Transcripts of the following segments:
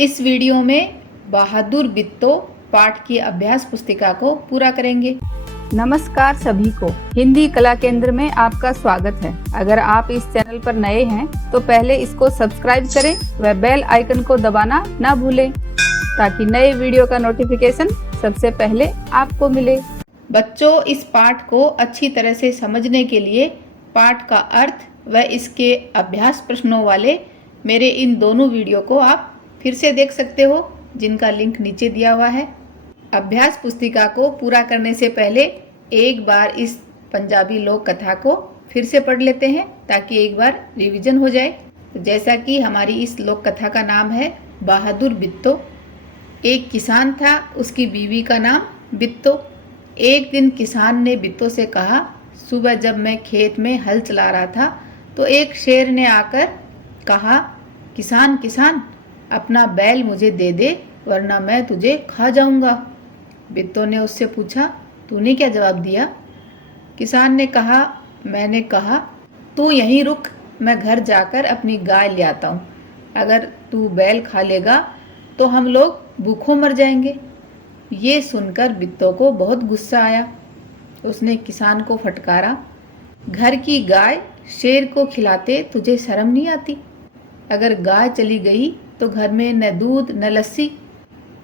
इस वीडियो में बहादुर बित्तो पाठ की अभ्यास पुस्तिका को पूरा करेंगे। नमस्कार सभी को, हिंदी कला केंद्र में आपका स्वागत है। अगर आप इस चैनल पर नए हैं तो पहले इसको सब्सक्राइब करें व बेल आइकन को दबाना ना भूलें ताकि नए वीडियो का नोटिफिकेशन सबसे पहले आपको मिले। बच्चों, इस पाठ को अच्छी तरह से समझने के लिए पाठ का अर्थ व इसके अभ्यास प्रश्नों वाले मेरे इन दोनों वीडियो को आप फिर से देख सकते हो, जिनका लिंक नीचे दिया हुआ है। अभ्यास पुस्तिका को पूरा करने से पहले एक बार इस पंजाबी लोक कथा को फिर से पढ़ लेते हैं ताकि एक बार रिवीजन हो जाए। तो जैसा कि हमारी इस लोक कथा का नाम है बहादुर बित्तो। एक किसान था, उसकी बीवी का नाम बित्तो। एक दिन किसान ने बित्तो से कहा, सुबह जब मैं खेत में हल चला रहा था तो एक शेर ने आकर कहा, किसान किसान अपना बैल मुझे दे दे वरना मैं तुझे खा जाऊंगा। बित्तो ने उससे पूछा, तूने क्या जवाब दिया? किसान ने कहा, मैंने कहा तू यहीं रुक, मैं घर जाकर अपनी गाय ले आता हूँ। अगर तू बैल खा लेगा तो हम लोग भूखों मर जाएंगे। ये सुनकर बित्तो को बहुत गुस्सा आया। उसने किसान को फटकारा, घर की गाय शेर को खिलाते तुझे शर्म नहीं आती? अगर गाय चली गई तो घर में न दूध न लस्सी,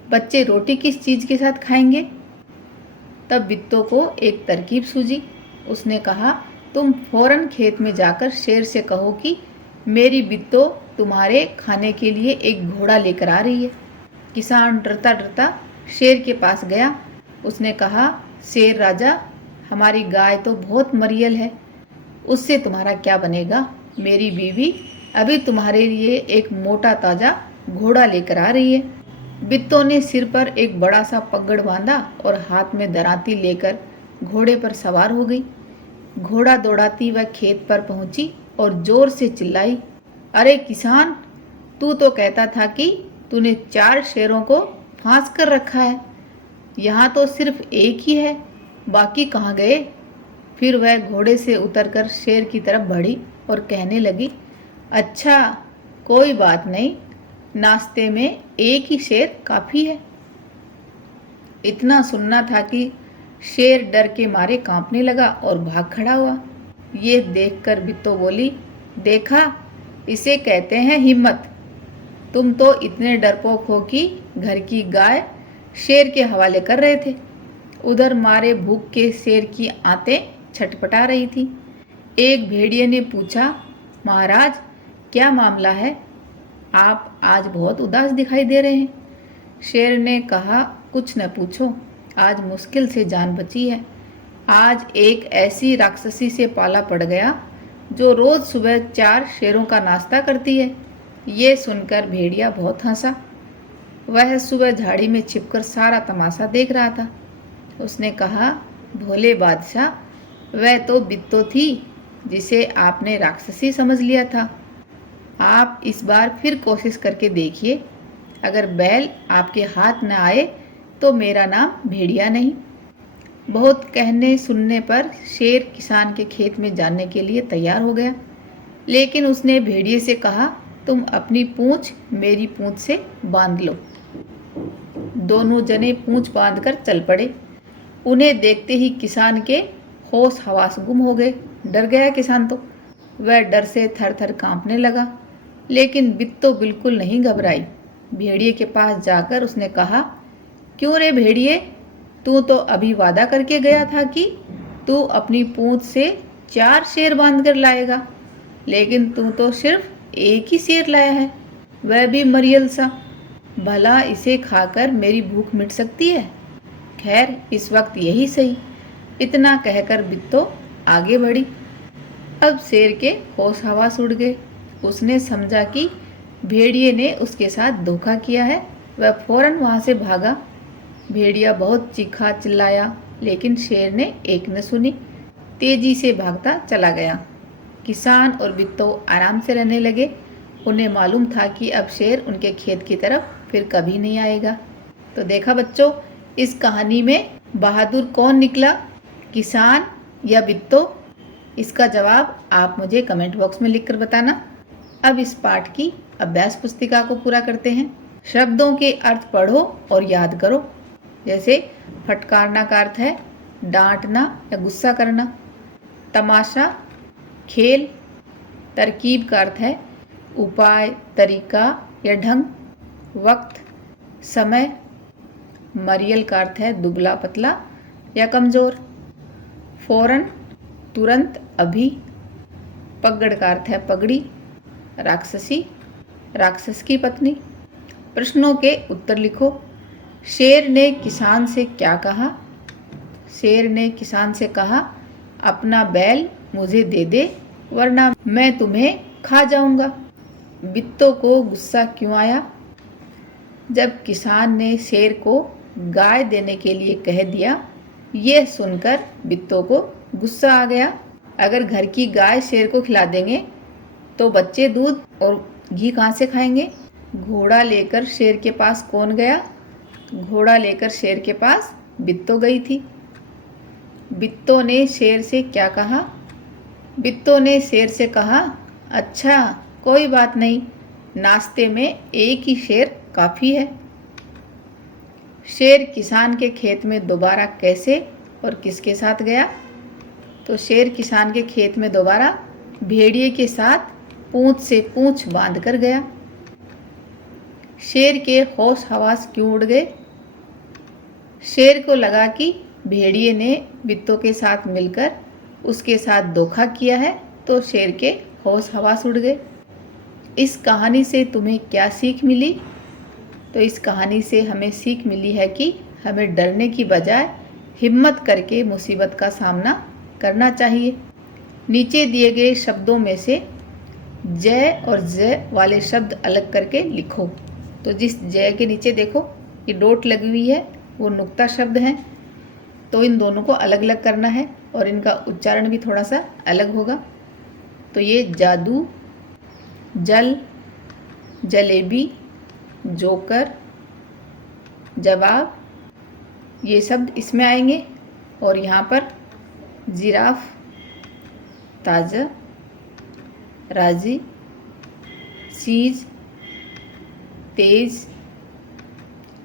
बच्चे रोटी किस चीज़ के साथ खाएंगे? तब बित्तो को एक तरकीब सूझी। उसने कहा, तुम फौरन खेत में जाकर शेर से कहो कि मेरी बित्तो तुम्हारे खाने के लिए एक घोड़ा लेकर आ रही है। किसान डरता डरता शेर के पास गया। उसने कहा, शेर राजा, हमारी गाय तो बहुत मरियल है, उससे तुम्हारा क्या बनेगा? मेरी बीवी अभी तुम्हारे लिए एक मोटा ताजा घोड़ा लेकर आ रही है। बित्तो ने सिर पर एक बड़ा सा पगड़ बांधा और हाथ में दराती लेकर घोड़े पर सवार हो गई। घोड़ा दौड़ाती वह खेत पर पहुंची और जोर से चिल्लाई, अरे किसान, तू तो कहता था कि तूने 4 शेरों को फांस कर रखा है, यहाँ तो सिर्फ एक ही है, बाकी कहाँ गए? फिर वह घोड़े से उतरकर शेर की तरफ बढ़ी और कहने लगी, अच्छा कोई बात नहीं, नाश्ते में एक ही शेर काफ़ी है। इतना सुनना था कि शेर डर के मारे कांपने लगा और भाग खड़ा हुआ। ये देखकर बित्तो बोली, देखा, इसे कहते हैं हिम्मत। तुम तो इतने डरपोक हो कि घर की गाय शेर के हवाले कर रहे थे। उधर मारे भूख के शेर की आंतें छटपटा रही थी। एक भेड़िए ने पूछा, महाराज क्या मामला है? आप आज बहुत उदास दिखाई दे रहे हैं। शेर ने कहा, कुछ न पूछो, आज मुश्किल से जान बची है। आज एक ऐसी राक्षसी से पाला पड़ गया जो रोज सुबह 4 शेरों का नाश्ता करती है। ये सुनकर भेड़िया बहुत हंसा। वह सुबह झाड़ी में छिपकर सारा तमाशा देख रहा था। उसने कहा, भोले बादशाह, वह तो बित्तो थी जिसे आपने राक्षसी समझ लिया था। आप इस बार फिर कोशिश करके देखिए। अगर बैल आपके हाथ न आए तो मेरा नाम भेड़िया नहीं। बहुत कहने सुनने पर शेर किसान के खेत में जाने के लिए तैयार हो गया, लेकिन उसने भेड़िए से कहा, तुम अपनी पूंछ मेरी पूंछ से बांध लो। दोनों जने पूंछ बांधकर चल पड़े। उन्हें देखते ही किसान के होश हवास गुम हो गए। डर गया किसान तो। वह डर से थर थर कांपने लगा, लेकिन बित्तो बिल्कुल नहीं घबराई। भेड़िए के पास जाकर उसने कहा, क्यों रे भेड़िए, तू तो अभी वादा करके गया था कि तू अपनी पूंछ से 4 शेर बांध कर लाएगा, लेकिन तू तो सिर्फ एक ही शेर लाया है, वह भी मरियल सा। भला इसे खाकर मेरी भूख मिट सकती है? खैर, इस वक्त यही सही। इतना कहकर बित्तो आगे बढ़ी। अब शेर के होश हवास उड़ गए। उसने समझा कि भेड़िए ने उसके साथ धोखा किया है। वह फौरन वहां से भागा। भेड़िया बहुत चीखा चिल्लाया, लेकिन शेर ने एक न सुनी, तेजी से भागता चला गया। किसान और बित्तो आराम से रहने लगे। उन्हें मालूम था कि अब शेर उनके खेत की तरफ फिर कभी नहीं आएगा। तो देखा बच्चों, इस कहानी में बहादुर कौन निकला, किसान या बित्तो? इसका जवाब आप मुझे कमेंट बॉक्स में लिखकर बताना। अब इस पाठ की अभ्यास पुस्तिका को पूरा करते हैं। शब्दों के अर्थ पढ़ो और याद करो। जैसे फटकारना का अर्थ है डांटना या गुस्सा करना। तमाशा खेल। तरकीब का अर्थ है उपाय, तरीका या ढंग। वक्त समय। मरियल का अर्थ है दुबला पतला या कमजोर। फौरन तुरंत, अभी। पगड़ का अर्थ है पगड़ी। राक्षसी राक्षस की पत्नी। प्रश्नों के उत्तर लिखो। शेर ने किसान से क्या कहा? शेर ने किसान से कहा, अपना बैल मुझे दे दे वरना मैं तुम्हें खा जाऊंगा। बित्तों को गुस्सा क्यों आया? जब किसान ने शेर को गाय देने के लिए कह दिया, यह सुनकर बित्तों को गुस्सा आ गया। अगर घर की गाय शेर को खिला देंगे तो बच्चे दूध और घी कहाँ से खाएंगे? घोड़ा लेकर शेर के पास कौन गया? घोड़ा लेकर शेर के पास बित्तो गई थी। बित्तो ने शेर से क्या कहा? बित्तो ने शेर से कहा, अच्छा कोई बात नहीं, नाश्ते में एक ही शेर काफ़ी है। शेर किसान के खेत में दोबारा कैसे और किसके साथ गया? तो शेर किसान के खेत में दोबारा भेड़िए के साथ पूंछ से पूंछ बांध कर गया। शेर के होश हवास क्यों उड़ गए? शेर को लगा कि भेड़िए ने बित्तों के साथ मिलकर उसके साथ धोखा किया है, तो शेर के होश हवास उड़ गए। इस कहानी से तुम्हें क्या सीख मिली? तो इस कहानी से हमें सीख मिली है कि हमें डरने की बजाय हिम्मत करके मुसीबत का सामना करना चाहिए। नीचे दिए गए शब्दों में से जय और जय वाले शब्द अलग करके लिखो। तो जिस जय के नीचे देखो ये डॉट लगी हुई है, वो नुक्ता शब्द हैं, तो इन दोनों को अलग अलग करना है और इनका उच्चारण भी थोड़ा सा अलग होगा। तो ये जादू, जल, जलेबी, जोकर, जवाब, ये शब्द इसमें आएंगे। और यहाँ पर जिराफ, ताजा, राजी, सीज, तेज,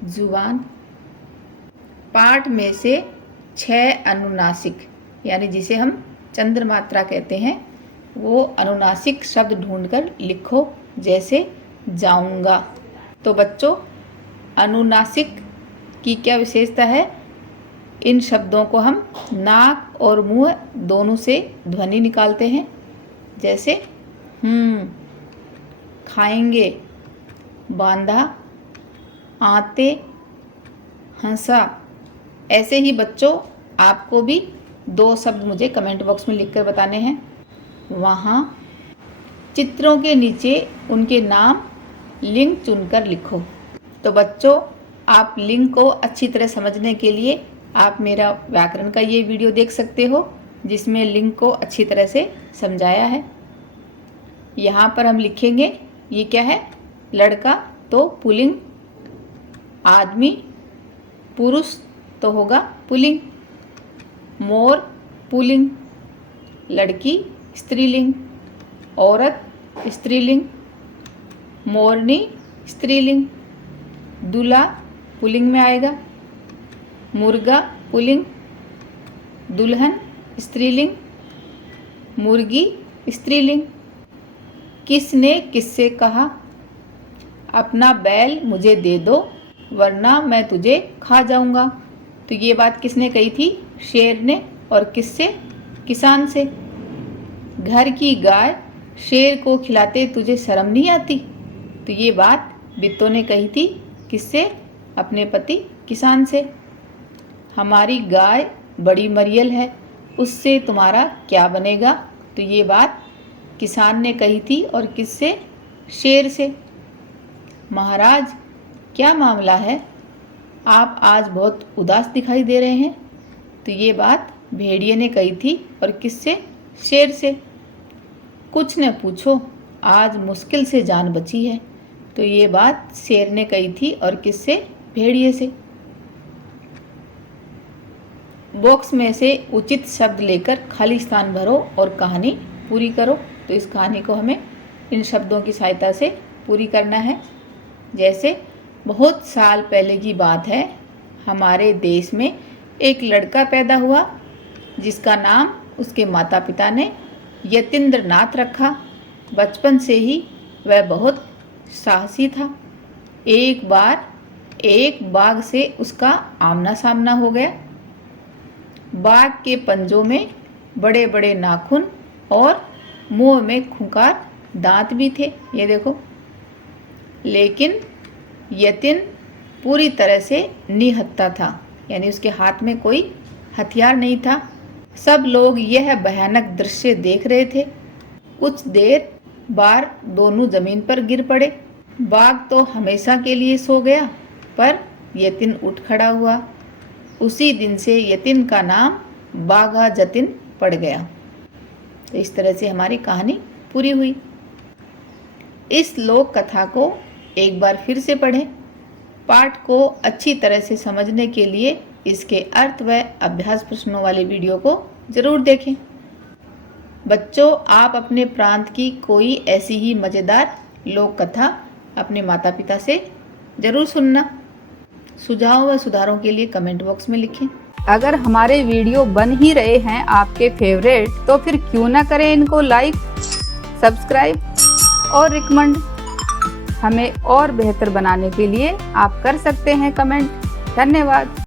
जुबान। पाठ में से 6 अनुनासिक यानी जिसे हम चंद्र मात्रा कहते हैं, वो अनुनासिक शब्द ढूंढकर लिखो। जैसे जाऊंगा। तो बच्चों, अनुनासिक की क्या विशेषता है? इन शब्दों को हम नाक और मुंह दोनों से ध्वनि निकालते हैं। जैसे खाएंगे, बांधा, आते, हंसा। ऐसे ही बच्चों, आपको भी 2 शब्द मुझे कमेंट बॉक्स में लिखकर बताने हैं। वहाँ चित्रों के नीचे उनके नाम लिंग चुनकर लिखो। तो बच्चों, आप लिंग को अच्छी तरह समझने के लिए आप मेरा व्याकरण का ये वीडियो देख सकते हो, जिसमें लिंग को अच्छी तरह से समझाया है। यहाँ पर हम लिखेंगे, ये क्या है? लड़का तो पुल्लिंग, आदमी पुरुष तो होगा पुल्लिंग, मोर पुल्लिंग, लड़की स्त्रीलिंग, औरत स्त्रीलिंग, मोरनी स्त्रीलिंग, दूल्हा पुल्लिंग में आएगा, मुर्गा पुल्लिंग, दुल्हन स्त्रीलिंग, मुर्गी स्त्रीलिंग। किसने किससे कहा, अपना बैल मुझे दे दो वरना मैं तुझे खा जाऊंगा। तो ये बात किसने कही थी? शेर ने। और किससे? किसान से। घर की गाय शेर को खिलाते तुझे शर्म नहीं आती? तो ये बात बित्तो ने कही थी। किससे? अपने पति किसान से। हमारी गाय बड़ी मरियल है, उससे तुम्हारा क्या बनेगा? तो ये बात किसान ने कही थी। और किससे? शेर से। महाराज, क्या मामला है? आप आज बहुत उदास दिखाई दे रहे हैं। तो ये बात भेड़िए ने कही थी। और किससे? शेर से। कुछ न पूछो, आज मुश्किल से जान बची है। तो ये बात शेर ने कही थी। और किससे? भेड़िए से। बॉक्स में से उचित शब्द लेकर खाली स्थान भरो और कहानी पूरी करो। तो इस कहानी को हमें इन शब्दों की सहायता से पूरी करना है। जैसे बहुत साल पहले की बात है। हमारे देश में एक लड़का पैदा हुआ जिसका नाम उसके माता पिता ने यतीन्द्र नाथ रखा। बचपन से ही वह बहुत साहसी था। एक बार एक बाघ से उसका आमना सामना हो गया। बाघ के पंजों में बड़े बड़े नाखून और मुंह में खूंखार दांत भी थे, ये देखो। लेकिन यतीन पूरी तरह से निहत्था था, यानी उसके हाथ में कोई हथियार नहीं था। सब लोग यह भयानक दृश्य देख रहे थे। कुछ देर बाद दोनों जमीन पर गिर पड़े। बाघ तो हमेशा के लिए सो गया, पर यतीन उठ खड़ा हुआ। उसी दिन से यतीन का नाम बाघा जतिन पड़ गया। तो इस तरह से हमारी कहानी पूरी हुई। इस लोक कथा को एक बार फिर से पढ़ें। पाठ को अच्छी तरह से समझने के लिए इसके अर्थ व अभ्यास प्रश्नों वाले वीडियो को जरूर देखें। बच्चों, आप अपने प्रांत की कोई ऐसी ही मज़ेदार लोक कथा अपने माता पिता से जरूर सुनना। सुझाव व सुधारों के लिए कमेंट बॉक्स में लिखें। अगर हमारे वीडियो बन ही रहे हैं आपके फेवरेट, तो फिर क्यों ना करें इनको लाइक, सब्सक्राइब और रिकमेंड। हमें और बेहतर बनाने के लिए आप कर सकते हैं कमेंट। धन्यवाद।